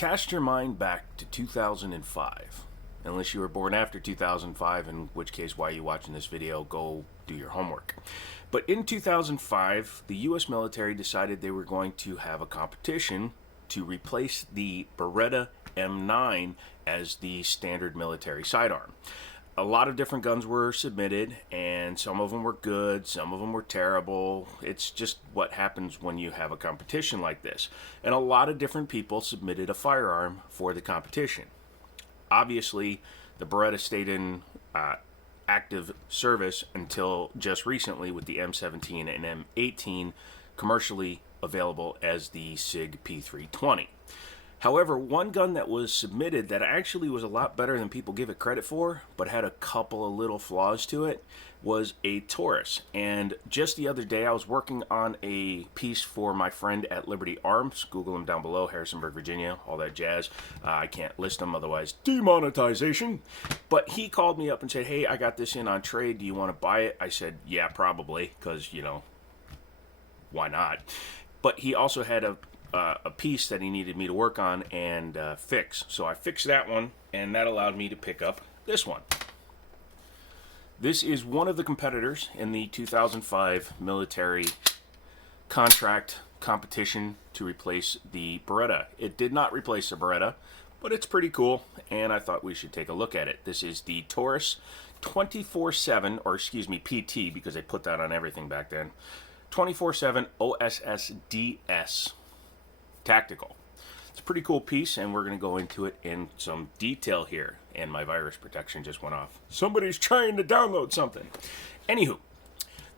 Cast your mind back to 2005. Unless you were born after 2005, in which case, why are you watching this video? Go do your homework. But in 2005, the U.S. military decided they were going to have a competition to replace the Beretta M9 as the standard military sidearm. A lot of different guns were submitted, and some of them were good, some of them were terrible. It's just what happens when you have a competition like this. And a lot of different people submitted a firearm for the competition. Obviously, the Beretta stayed in active service until just recently with the M17 and M18 commercially available as the SIG P320. However, one gun that was submitted that actually was a lot better than people give it credit for, but had a couple of little flaws to it, was a Taurus. And just the other day, I was working on a piece for my friend at Liberty Arms. Google him down below, Harrisonburg, Virginia, all that jazz. I can't list them, otherwise demonetization. But he called me up and said, hey, I got this in on trade. Do you want to buy it? I said, yeah, probably, because, you know, why not? But he also had a piece that he needed me to work on and fix. So I fixed that one, and that allowed me to pick up this one. This is one of the competitors in the 2005 military contract competition to replace the Beretta. It did not replace the Beretta, but it's pretty cool, and I thought we should take a look at it. This is the Taurus 24/7, or excuse me, PT, because they put that on everything back then. 24/7 OSSDS Tactical. It's a pretty cool piece, and we're going to go into it in some detail here. And my virus protection just went off. Somebody's trying to download something. Anywho,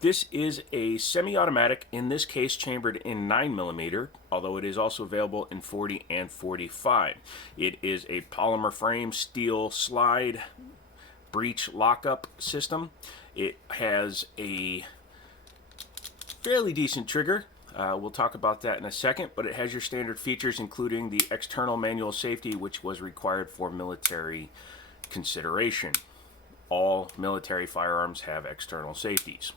this is a semi-automatic, in this case chambered in 9mm, although it is also available in 40 and 45. It is a polymer frame, steel slide, breech lockup system. It has a fairly decent trigger. We'll talk about that in a second, but it has your standard features, including the external manual safety, which was required for military consideration. All military firearms have external safeties.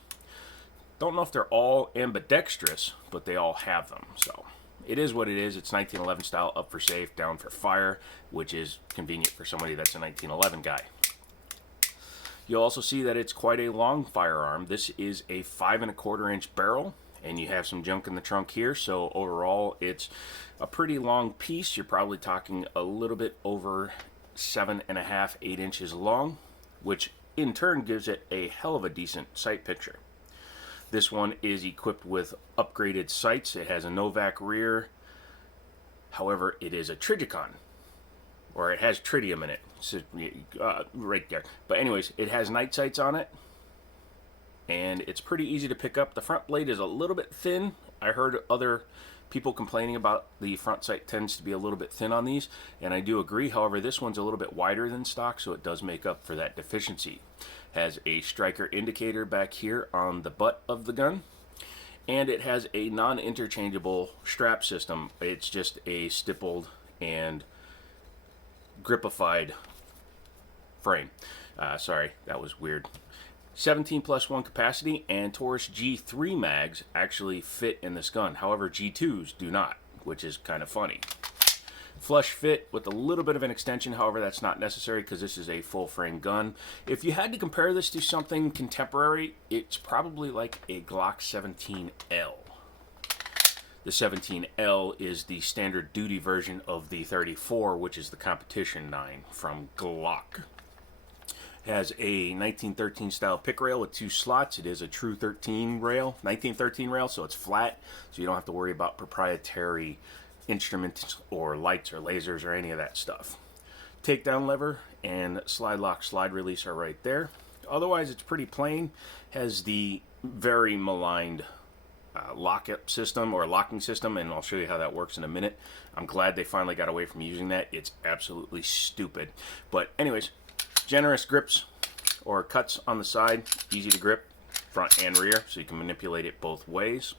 Don't know if they're all ambidextrous, but they all have them. So it is what it is. It's 1911 style, up for safe, down for fire, which is convenient for somebody that's a 1911 guy. You'll also see that it's quite a long firearm. This is a 5 1/4 inch barrel. And you have some junk in the trunk here, so overall it's a pretty long piece. You're probably talking a little bit over 7.5, 8 inches long, which in turn gives it a hell of a decent sight picture. This one is equipped with upgraded sights. It has a Novak rear. However, it is a Trijicon, or it has tritium in it, so, right there. But anyways, it has night sights on it, and it's pretty easy to pick up. The front blade is a little bit thin. I heard other people complaining about the front sight tends to be a little bit thin on these, and I do agree. However, this one's a little bit wider than stock, so it does make up for that deficiency. Has a striker indicator back here on the butt of the gun, and it has a non-interchangeable strap system. It's just a stippled and gripified frame. Sorry, that was weird. 17+1 capacity, and Taurus G3 mags actually fit in this gun. However, G2s do not, which is kind of funny. Flush fit with a little bit of an extension. However, that's not necessary because this is a full frame gun. If you had to compare this to something contemporary, it's probably like a Glock 17L. The 17L is the standard duty version of the 34, which is the competition 9 from Glock. Has a 1913 style pick rail with 2 slots. It is a true 1913 rail, so it's flat, so you don't have to worry about proprietary instruments or lights or lasers or any of that stuff. Takedown lever and slide lock, slide release are right there. Otherwise, it's pretty plain. Has the very maligned lockup system or locking system, and I'll show you how that works in a minute. I'm glad they finally got away from using that. It's absolutely stupid. But anyways, generous grips or cuts on the side, easy to grip front and rear, so you can manipulate it both ways.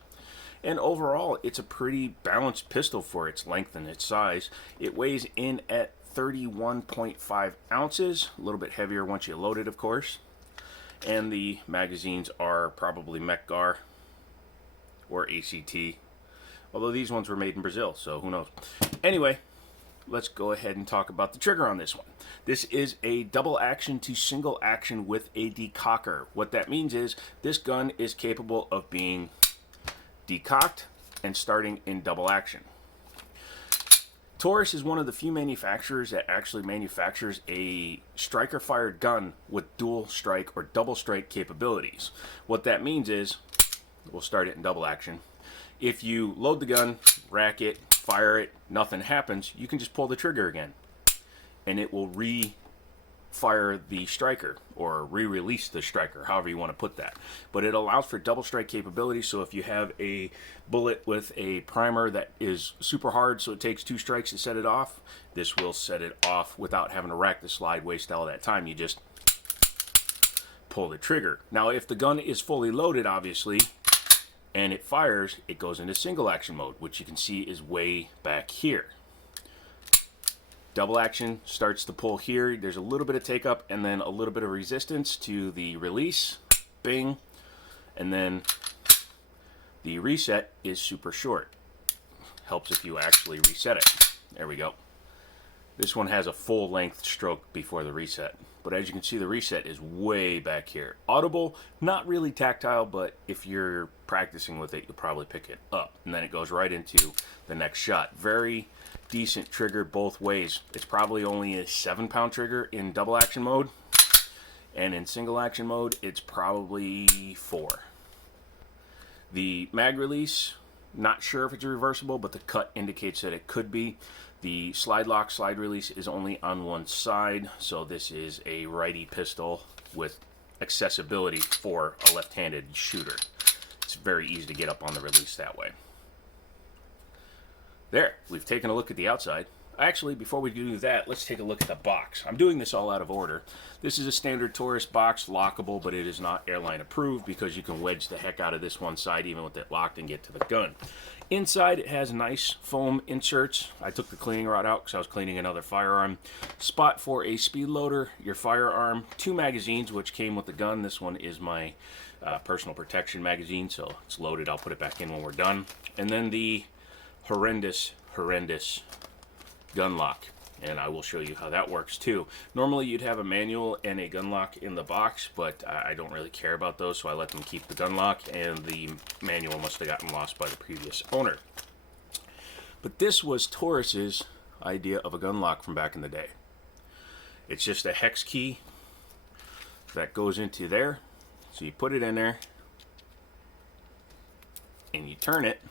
And overall, it's a pretty balanced pistol for its length and its size. It weighs in at 31.5 ounces, a little bit heavier once you load it, of course. And the magazines are probably Mec-Gar or ACT, although these ones were made in Brazil, so who knows. Anyway, let's go ahead and talk about the trigger on this one. This is a double action to single action with a decocker. What that means is this gun is capable of being decocked and starting in double action. Taurus is one of the few manufacturers that actually manufactures a striker fired gun with dual strike or double strike capabilities. What that means is, we'll start it in double action. If you load the gun, rack it, fire it, nothing happens, you can just pull the trigger again and it will re-fire the striker or re-release the striker, however you want to put that. But it allows for double strike capability, so if you have a bullet with a primer that is super hard so it takes 2 strikes to set it off, this will set it off without having to rack the slide, waste all that time. You just pull the trigger. Now if the gun is fully loaded, obviously, and it fires, it goes into single action mode, which you can see is way back here. Double action starts to pull here. There's a little bit of take up and then a little bit of resistance to the release. Bing. And then the reset is super short. Helps if you actually reset it. There we go. This one has a full length stroke before the reset. But as you can see, the reset is way back here. Audible, not really tactile, but if you're practicing with it, you'll probably pick it up. And then it goes right into the next shot. Very decent trigger both ways. It's probably only a 7-pound trigger in double action mode. And in single action mode, it's probably 4. The mag release, not sure if it's reversible, but the cut indicates that it could be. The slide lock, slide release is only on one side, so this is a righty pistol with accessibility for a left-handed shooter. It's very easy to get up on the release that way. There, we've taken a look at the outside. Actually, before we do that, let's take a look at the box. I'm doing this all out of order. This is a standard Taurus box, lockable, but it is not airline approved because you can wedge the heck out of this one side even with it locked and get to the gun. Inside, it has nice foam inserts. I took the cleaning rod out because I was cleaning another firearm. Spot for a speed loader, your firearm, 2 magazines, which came with the gun. This one is my personal protection magazine, so it's loaded. I'll put it back in when we're done. And then the horrendous gun lock, and I will show you how that works too. Normally you'd have a manual and a gun lock in the box, but I don't really care about those, so I let them keep the gun lock, and the manual must have gotten lost by the previous owner. But this was Taurus's idea of a gun lock from back in the day. It's just a hex key that goes into there, so you put it in there and you turn it.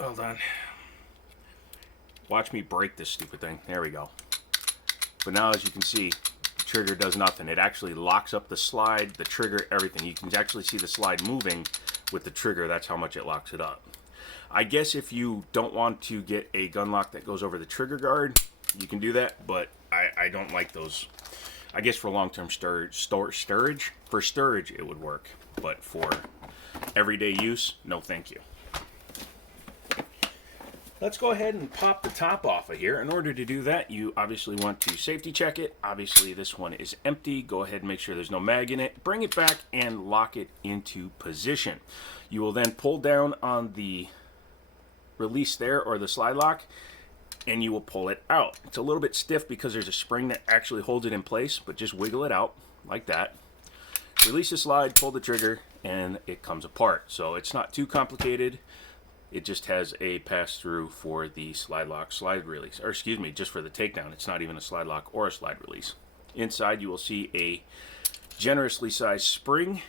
Hold on. Watch me break this stupid thing. There we go. But now, as you can see, the trigger does nothing. It actually locks up the slide, the trigger, everything. You can actually see the slide moving with the trigger. That's how much it locks it up. I guess if you don't want to get a gun lock that goes over the trigger guard, you can do that, but I don't like those. I guess for long-term storage, for storage it would work, but for everyday use, no thank you. Let's go ahead and pop the top off of here. In order to do that, you obviously want to safety check it. Obviously, this one is empty. Go ahead and make sure there's no mag in it. Bring it back and lock it into position. You will then pull down on the release there, or the slide lock, and you will pull it out. It's a little bit stiff because there's a spring that actually holds it in place, but just wiggle it out like that. Release the slide, pull the trigger, and it comes apart. So it's not too complicated. It just has a pass-through for the slide lock, slide release, or excuse me, just for the takedown. It's not even a slide lock or a slide release. Inside you will see a generously sized spring,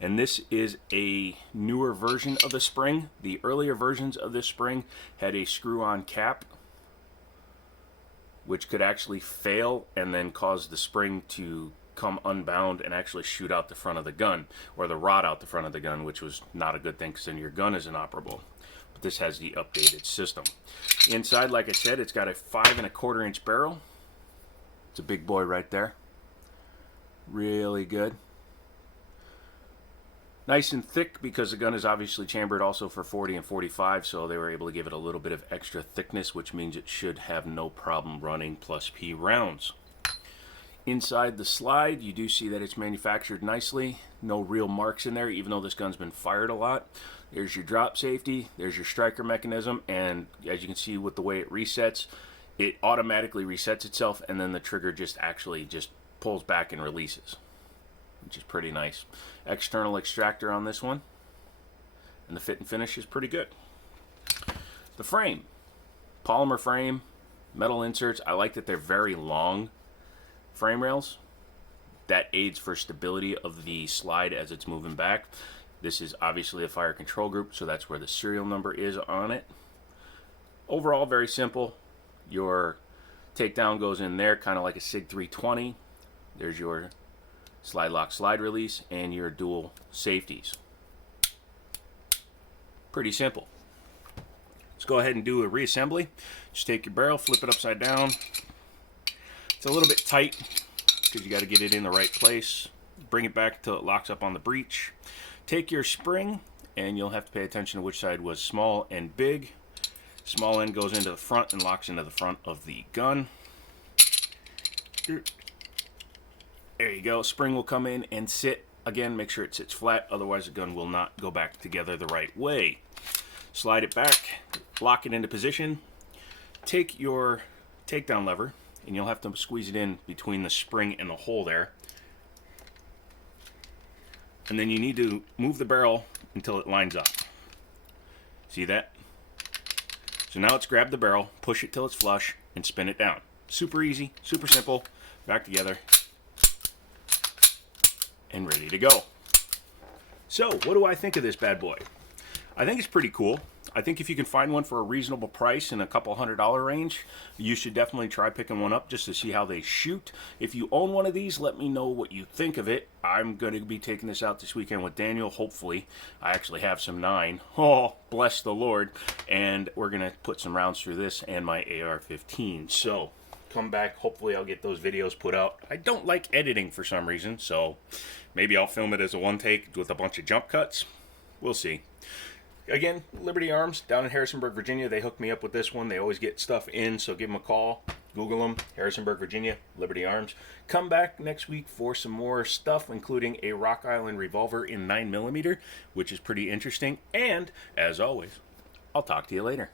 and this is a newer version of the spring. The earlier versions of this spring had a screw-on cap, which could actually fail and then cause the spring to come unbound and actually shoot out the front of the gun, or the rod out the front of the gun, which was not a good thing because then your gun is inoperable. But this has the updated system. Inside, like I said, it's got a 5 1/4 inch barrel. It's a big boy right there. Really good. Nice and thick because the gun is obviously chambered also for 40 and 45, so they were able to give it a little bit of extra thickness, which means it should have no problem running plus P rounds. Inside the slide, you do see that it's manufactured nicely. No real marks in there, even though this gun's been fired a lot. There's your drop safety, there's your striker mechanism, and as you can see with the way it resets, it automatically resets itself, and then the trigger just actually just pulls back and releases, which is pretty nice. External extractor on this one, and the fit and finish is pretty good. The frame, polymer frame, metal inserts. I like that they're very long frame rails. That aids for stability of the slide as it's moving back. This is obviously a fire control group, so that's where the serial number is on it. Overall, very simple. Your takedown goes in there, kind of like a SIG 320. There's your slide lock, slide release, and your dual safeties. Pretty simple. Let's go ahead and do a reassembly. Just take your barrel, flip it upside down. It's a little bit tight because you got to get it in the right place. Bring it back until it locks up on the breech. Take your spring, and you'll have to pay attention to which side was small and big. Small end goes into the front and locks into the front of the gun. There you go. Spring will come in and sit. Again, make sure it sits flat, otherwise the gun will not go back together the right way. Slide it back, lock it into position. Take your takedown lever, and you'll have to squeeze it in between the spring and the hole there. And then you need to move the barrel until it lines up. See that? So now it's grab the barrel, push it till it's flush, and spin it down. Super easy, super simple. Back together. And ready to go. So, what do I think of this bad boy? I think it's pretty cool. I think if you can find one for a reasonable price in a couple $100 range, you should definitely try picking one up just to see how they shoot. If you own one of these, let me know what you think of it. I'm going to be taking this out this weekend with Daniel, hopefully. I actually have some 9. Oh, bless the Lord. And we're going to put some rounds through this and my AR-15. So, come back. Hopefully I'll get those videos put out. I don't like editing for some reason, so maybe I'll film it as a one take with a bunch of jump cuts. We'll see. Again, Liberty Arms down in Harrisonburg, Virginia. They hooked me up with this one. They always get stuff in, so give them a call. Google them. Harrisonburg, Virginia, Liberty Arms. Come back next week for some more stuff, including a Rock Island revolver in 9mm, which is pretty interesting. And, as always, I'll talk to you later.